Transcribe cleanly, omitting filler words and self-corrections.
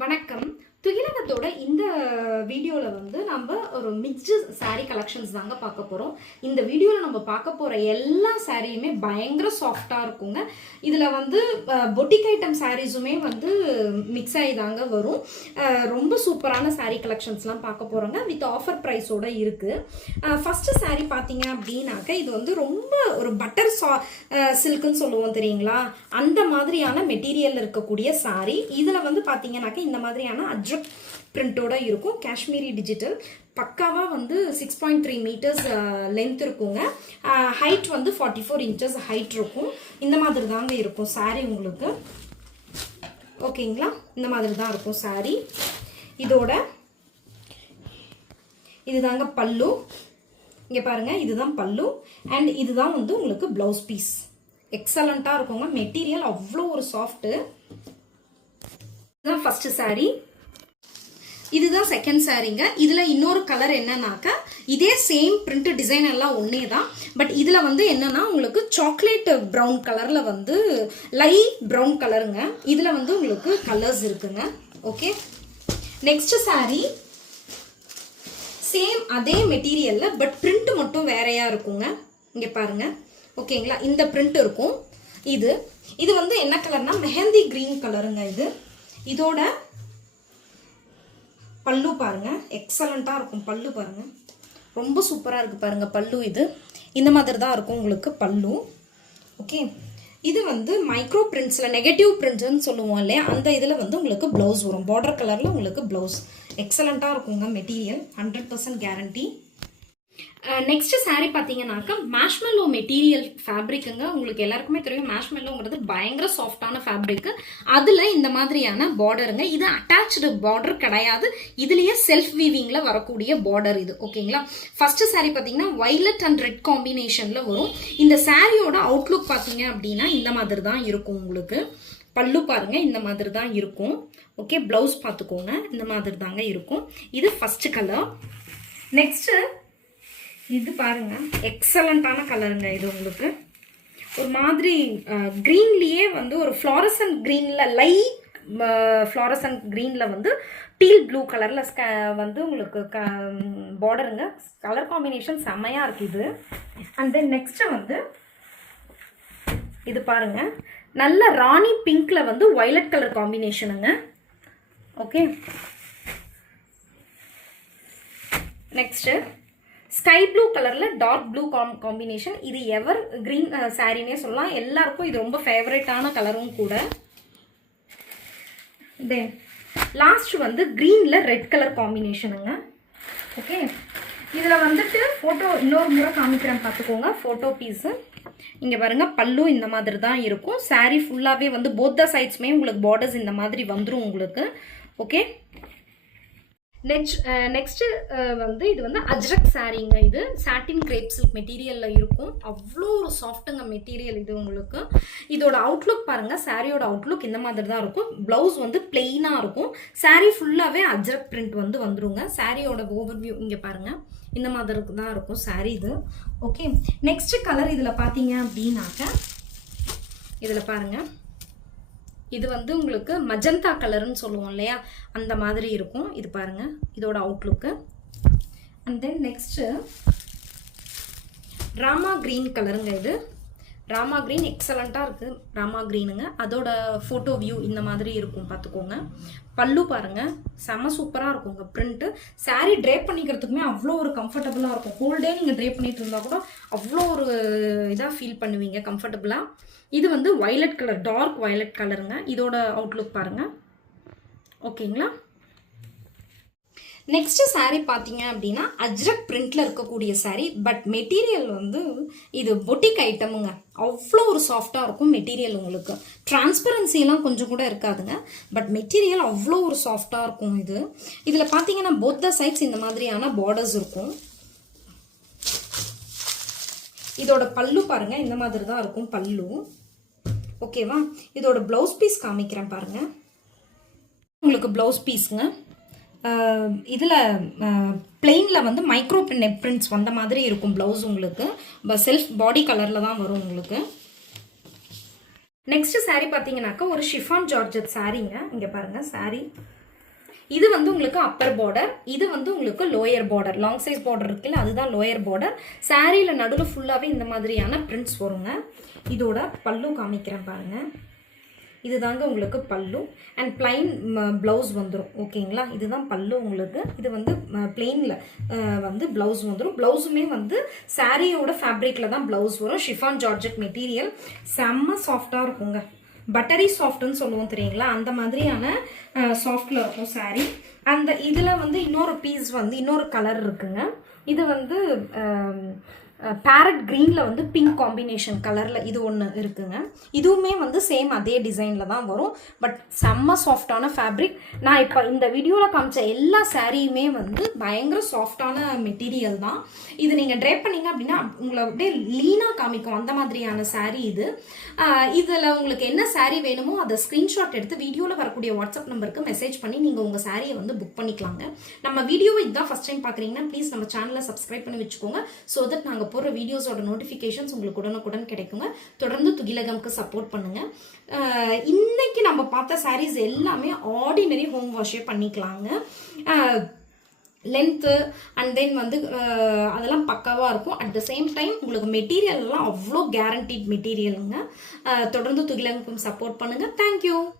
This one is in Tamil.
வணக்கம். துகிலகத்தோட இந்த வீடியோவில் வந்து நம்ம ஒரு மிக்ஸ்டு சாரீ கலெக்ஷன்ஸ் தாங்க பார்க்க போகிறோம். இந்த வீடியோவில் நம்ம பார்க்க போகிற எல்லா சாரியுமே பயங்கர சாஃப்டாக இருக்குங்க. இதில் வந்து பொட்டிக் ஐட்டம் சாரீஸுமே வந்து மிக்ஸ் ஆகி தாங்க வரும். ரொம்ப சூப்பரான சாரீ கலெக்ஷன்ஸ்லாம் பார்க்க போகிறோங்க. வித் ஆஃபர் ப்ரைஸோடு இருக்குது. ஃபஸ்ட்டு சாரீ பார்த்தீங்க அப்படின்னாக்க இது வந்து ரொம்ப ஒரு பட்டர் சில்க்குன்னு சொல்லுவோம் தெரியுங்களா, அந்த மாதிரியான மெட்டீரியல் இருக்கக்கூடிய சாரீ. இதில் வந்து பார்த்தீங்கன்னாக்க இந்த மாதிரியான அஜ்ரக் பிரிண்டோட இருக்கும். காஷ்மீரி டிஜிட்டல் பக்காவாக வந்து 6.3 மீட்டர்ஸ் லென்த் இருக்குங்க. ஹைட் வந்து 44 இன்ச்சஸ் ஹைட் இருக்கும். இந்த மாதிரி தாங்க இருக்கும் சாரீ உங்களுக்கு. ஓகேங்களா, இந்த மாதிரி தான் இருக்கும் சாரீ. இதோட இதுதாங்க பல்லு. இங்கே பாருங்க, இதுதான் பல்லு அண்ட் இதுதான் வந்து உங்களுக்கு பிளவுஸ் பீஸ். எக்ஸலண்ட்டாக இருக்குங்க. மெட்டீரியல் அவ்வளோ ஒரு சாஃப்ட்டு. இதுதான் ஃபர்ஸ்ட் சாரீ. இதுதான் செகண்ட் சாரீங்க. இதில் இன்னொரு கலர் என்னன்னாக்கா இதே சேம் பிரிண்ட் டிசைன் எல்லாம் ஒன்றே தான். பட் இதில் வந்து என்னன்னா உங்களுக்கு சாக்லேட் ப்ரௌன் கலரில் வந்து லைட் ப்ரௌன் கலருங்க. இதில் வந்து உங்களுக்கு கலர்ஸ் இருக்குங்க. ஓகே, நெக்ஸ்ட் சாரீ சேம் அதே மெட்டீரியலில் பட் பிரிண்ட் மட்டும் வேறையாக இருக்குங்க. இங்கே பாருங்க. ஓகேங்களா, இந்த பிரிண்ட் இருக்கும். இது வந்து என்ன கலர்னா மெஹந்தி கிரீன் கலருங்க. இதோட பல்லு பாருங்க, எக்ஸலண்ட்டாக இருக்கும். பல்லு பாருங்க, ரொம்ப சூப்பராக இருக்குது பாருங்க. பல்லு இந்த மாதிரி தான் இருக்கும் உங்களுக்கு பல்லு. ஓகே, இது வந்து மைக்ரோ பிரிண்ட்ஸில் நெகட்டிவ் பிரிண்ட்ஸ்ன்னு சொல்லுவோம் இல்லையா, அந்த இதில் வந்து உங்களுக்கு ப்ளவுஸ் வரும். பார்டர் கலரில் உங்களுக்கு ப்ளவுஸ். எக்ஸலண்ட்டாக இருக்குங்க. Material 100% guarantee. நெக்ஸ்ட் சாரீ பார்த்தீங்கன்னாக்கா மேஷ்மெல்லோ மெட்டீரியல் ஃபேப்ரிக்குங்க. உங்களுக்கு எல்லாருக்குமே தெரியும் மேஷ்மெல்லோங்கிறது பயங்கர சாஃப்டான ஃபேப்ரிக்கு. அதில் இந்த மாதிரியான பார்டருங்க. இது அட்டாச்சு பார்டர் கிடையாது, இதுலேயே செல்ஃப் வீவிங்கில் வரக்கூடிய பார்டர் இது. ஓகேங்களா, ஃபர்ஸ்ட் சாரீ பார்த்தீங்கன்னா வைலட் அண்ட் ரெட் காம்பினேஷனில் வரும். இந்த சாரியோட அவுட்லுக் பார்த்தீங்க அப்படின்னா இந்த மாதிரி தான் இருக்கும் உங்களுக்கு. பல்லு பாருங்க, இந்த மாதிரி தான் இருக்கும். ஓகே, ப்ளவுஸ் பார்த்துக்கோங்க, இந்த மாதிரி தாங்க இருக்கும். இது ஃபர்ஸ்ட் கலர். நெக்ஸ்ட்டு இது பாருங்க, எக்ஸலண்ட்டான கலருங்க. இது உங்களுக்கு ஒரு மாதிரி க்ரீன்லேயே வந்து ஒரு ஃப்ளாரசன்ட் க்ரீனில் லைட் ஃப்ளாரசன்ட் க்ரீனில் வந்து டீல் ப்ளூ கலரில் வந்து உங்களுக்கு பார்டருங்க. கலர் காம்பினேஷன் செம்மையாக இருக்குது. அண்ட் தென் நெக்ஸ்ட்டு வந்து இது பாருங்க, நல்ல ராணி பிங்க்கில் வந்து வைலட் கலர் காம்பினேஷனுங்க. ஓகே, நெக்ஸ்ட்டு ஸ்கை ப்ளூ கலரில் டார்க் ப்ளூ காம்பினேஷன். இது எவர் கிரீன் சாரின்னே சொல்லலாம். எல்லாருக்கும் இது ரொம்ப ஃபேவரட்டான கலரும் கூட. தென் லாஸ்ட் வந்து க்ரீனில் ரெட் கலர் காம்பினேஷனுங்க. ஓகே, இதில் வந்துட்டு ஃபோட்டோ இன்னொரு முறை காமிக்கிறேன் பார்த்துக்கோங்க. ஃபோட்டோ பீஸு இங்கே பாருங்கள். பல்லு இந்த மாதிரி தான் இருக்கும். சாரீ ஃபுல்லாகவே வந்து போத் த சைட்ஸுமே உங்களுக்கு பார்டர்ஸ் இந்த மாதிரி வந்துடும் உங்களுக்கு. ஓகே, நெக்ஸ்ட்டு வந்து இது வந்து அஜ்ரக் சாரீங்க. இது சாட்டின் கிரேப் சில்க் மெட்டீரியலில் இருக்கும். அவ்வளோ ஒரு சாஃப்ட்டுங்க மெட்டீரியல் இது உங்களுக்கு. இதோட அவுட்லுக் பாருங்கள். சாரியோட அவுட்லுக் இந்த மாதிரி தான் இருக்கும். ப்ளவுஸ் வந்து பிளெயினாக இருக்கும். சாரீ ஃபுல்லாகவே அஜ்ரக் பிரிண்ட் வந்து வந்துருங்க. சாரியோட ஓவர்வியூ இங்கே பாருங்கள், இந்த மாதிரி தான் இருக்கும் சாரீ இது. ஓகே, நெக்ஸ்ட் கலர் இதில் பார்த்தீங்க அப்படின்னாக்க இதில் பாருங்கள், இது வந்து உங்களுக்கு மஜந்தா கலர்னு சொல்லுவோம் இல்லையா, அந்த மாதிரி இருக்கும். இது பாருங்க, இதோட outlook. And then next Rama green கலருங்க. இது ராமா கிரீன் எக்ஸலண்ட்டாக இருக்குது. ராமா கிரீனுங்க. அதோட ஃபோட்டோ வியூ இந்த மாதிரி இருக்கும் பார்த்துக்கோங்க. பல்லு பாருங்க, செம சூப்பராக இருக்குங்க. பிரிண்ட்டு சாரீ ட்ரேப் பண்ணிக்கிறதுக்குமே அவ்வளோ ஒரு கம்ஃபர்டபுளாக இருக்கும். ஹோல் டே நீங்கள் ட்ரேப் பண்ணிட்டு இருந்தால் கூட அவ்வளோ ஒரு இதாக ஃபீல் பண்ணுவீங்க, கம்ஃபர்டபுளாக. இது வந்து வயலட் கலர், டார்க் வயலட் கலருங்க. இதோட அவுட்லுக் பாருங்க. ஓகேங்களா, நெக்ஸ்ட் சாரீ பார்த்தீங்க அப்படின்னா அஜ்ரக் பிரிண்ட்ல இருக்கக்கூடிய சாரீ. பட் மெட்டீரியல் வந்து இது பொட்டிக் ஐட்டமுங்க. அவ்வளோ ஒரு சாஃப்டாக இருக்கும் மெட்டீரியல் உங்களுக்கு. டிரான்ஸ்பரன்சிலாம் கொஞ்சம் கூட இருக்காதுங்க. பட் மெட்டீரியல் அவ்வளோ ஒரு சாஃப்டாக இருக்கும். இதில் பார்த்தீங்கன்னா போத் த சைட்ஸ் இந்த மாதிரியான பார்டர்ஸ் இருக்கும். இதோட பல்லு பாருங்க, இந்த மாதிரி தான் இருக்கும் பல்லு. ஓகேவா, இதோட ப்ளவுஸ் பீஸ் காமிக்கிறேன் பாருங்க. உங்களுக்கு ப்ளவுஸ் பீஸுங்க. இதில் பிளெயினில் வந்து மைக்ரோ பிரிண்ட்ஸ் வந்த மாதிரி இருக்கும் ப்ளவுஸ் உங்களுக்கு. செல்ஃப் பாடி கலரில் தான் வரும் உங்களுக்கு. நெக்ஸ்ட் சாரீ பார்த்தீங்கன்னாக்கா ஒரு ஷிஃபான் ஜார்ஜெட் சாரீங்க. இங்கே பாருங்கள், சாரீ இது வந்து உங்களுக்கு அப்பர் பார்டர், இது வந்து உங்களுக்கு lower border. Long size border இருக்குல்ல, அதுதான் லோயர் பார்டர். சாரியில நடுவில் ஃபுல்லாகவே இந்த மாதிரியான பிரிண்ட்ஸ் வருங்க. இதோட பல்லு காமிக்கிறேன் பாருங்க. இதுதாங்க உங்களுக்கு பல்லு அண்ட் பிளைன் ப்ளவுஸ் வந்துடும். ஓகேங்களா, இதுதான் பல்லு உங்களுக்கு. இது வந்து பிளெயினில் வந்து ப்ளவுஸ் வந்துடும். ப்ளவுஸுமே வந்து சாரியோட ஃபேப்ரிக்கில் தான் ப்ளவுஸ் வரும். ஷிஃபான் ஜார்ஜெட் மெட்டீரியல், செம்ம சாஃப்டாக இருக்குங்க. பட்டரி சாஃப்ட்னு சொல்லுவோம் தெரியுங்களா, அந்த மாதிரியான சாஃப்டில் இருக்கும் சாரீ. அந்த இதில் வந்து இன்னொரு பீஸ் வந்து இன்னொரு கலர் இருக்குங்க. இது வந்து பேரட் க்ரீனில் வந்து பிங்க் காம்பினேஷன் கலரில் இது ஒன்று இருக்குங்க. இதுவுமே வந்து சேம் அதே டிசைனில் தான் வரும். பட் செம்ம சாஃப்டான ஃபேப்ரிக். நான் இப்போ இந்த வீடியோவில் காமிச்ச எல்லா சாரியுமே வந்து பயங்கர சாஃப்டான மெட்டீரியல் தான். இது நீங்கள் ட்ரை பண்ணிங்க அப்படின்னா உங்களை அப்படியே லீனாக காமிக்கும், அந்த மாதிரியான சாரீ இது. இதில் உங்களுக்கு என்ன சாரீ வேணுமோ அதை ஸ்க்ரீன்ஷாட் எடுத்து வீடியோவில் வரக்கூடிய வாட்ஸ்அப் நம்பருக்கு மெசேஜ் பண்ணி நீங்கள் உங்கள் சாரியை வந்து புக் பண்ணிக்கலாங்க. நம்ம வீடியோவை இதுதான் ஃபஸ்ட் டைம் பார்க்குறீங்கன்னா ப்ளீஸ் நம்ம சேனலை சப்ஸ்கிரைப் பண்ணி வச்சுக்கோங்க. ஸோ தட் நாங்கள் போடுற வீடியோஸோட நோட்டிஃபிகேஷன்ஸ் உங்களுக்கு உடனுக்குடன் கிடைக்குங்க. தொடர்ந்து துகிலகம்க்கு சப்போர்ட் பண்ணுங்க. இன்னைக்கு நம்ம பார்த்த சாரீஸ் எல்லாமே ஆர்டினரி ஹோம் வாஷே பண்ணிக்கலாங்க. லென்த்து அண்ட் தென் வந்து அதெல்லாம் பக்காவாக இருக்கும். அட் த சேம் டைம் உங்களுக்கு மெட்டீரியல்லாம் அவ்வளோ கேரண்டீட் மெட்டீரியலுங்க. தொடர்ந்து துகிலகம்க்கு சப்போர்ட் பண்ணுங்கள். தேங்க்யூ.